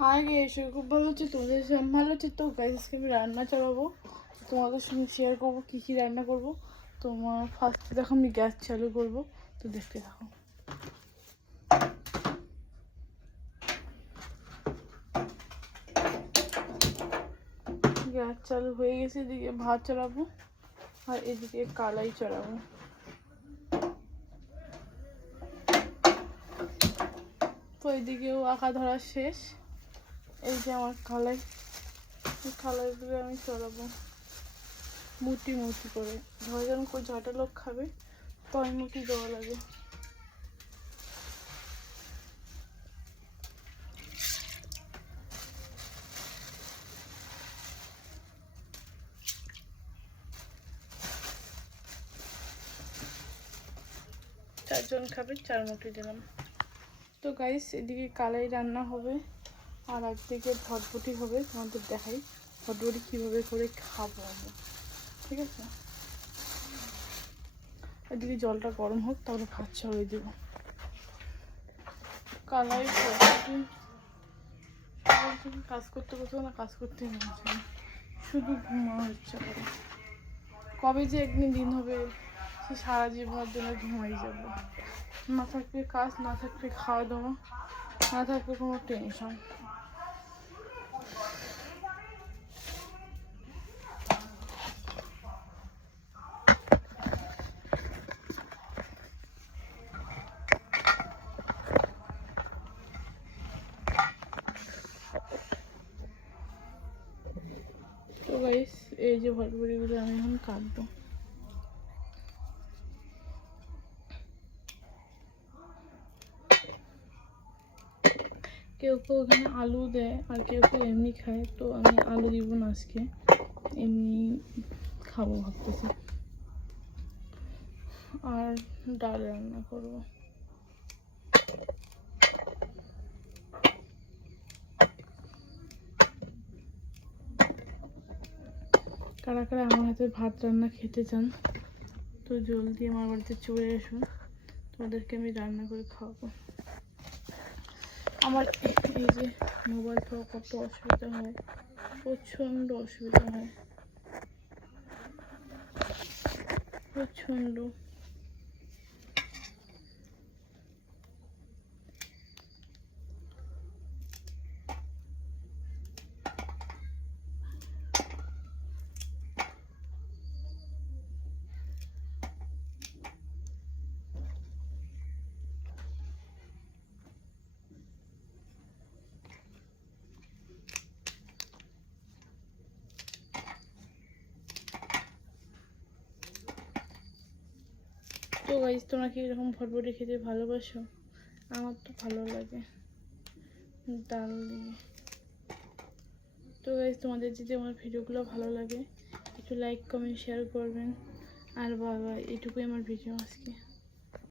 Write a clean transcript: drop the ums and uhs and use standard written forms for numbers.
Hi guys, খুব ভালো হচ্ছে, তোমাদের সব ভালো হচ্ছে। তো গাইস আজকে আমি রান্না চালাবো, তোমাদের সঙ্গে শেয়ার করবো কী কী রান্না করবো। তোমার ফার্স্টে দেখো আমি গ্যাস চালু করবো, তো দেখতে থাকো। গ্যাস চালু হয়ে গেছে, এদিকে ভাত চালাবো আর এদিকে কালাই চালাবো। তো এদিকেও আঁকা ধরা শেষ। এই যে আমার কালাইগুলো আমি চড়াবো মুটি মুটি করে। ধরো যেন যটা লোক খাবে তয় মুটি দেওয়া লাগে। চারজন খাবে, 4 মুঠি দিলাম। তো গাইস এদিকে কালাই রান্না হবে আর একদিকে ভটভটি হবে। তোমাদের দেখাই ভটভটি কীভাবে করে খাবো আমরা, ঠিক আছে। এদিকে জলটা গরম হোক, তাহলে ভাত ছড়িয়ে দেবো। কালাই ভটভটি সকাল থেকে কাজ করতে করতে না, কাজ করতে মনে না, শুধু ঘুমানোর ইচ্ছা করে। কবে যে একদিন দিন হবে সে সারা জীবনের জন্য ঘুমাই যাবো। না থাকবে কাজ, না থাকবে খাওয়া দাওয়া, না থাকবে কোনো টেনশন। তো গাইস এই যে ভটভটিগুলো আমি এখন কাটবো। কেউ কেউ এখানে আলু দেয় আর কেউ কেউ এমনি খায়, তো আমি আলু দিব না আজকে, এমনি খাবো ভাবতেছি। আর ডাল রান্না করব। কারা কারা আমার হাতে ভাত রান্না খেতে চান তো জলদি আমার বাড়িতে চলে আসুন, তোমাদেরকে আমি রান্না করে খাওয়াবো। আমার এই যে মোবাইল পাওয়া কত অসুবিধা হয়, প্রচণ্ড অসুবিধা হয়, প্রচণ্ড। তো গাইস তোমরা কি এরকম ভটভটি খেতে ভালোবাসো? আমার তো ভালো লাগে ডাল দিয়ে। তো গাইস তোমাদের যদি আমার ভিডিওগুলো ভালো লাগে একটু লাইক কমেন্ট শেয়ার করবেন। আর বাবা, এটুকুই আমার ভিডিও আজকে।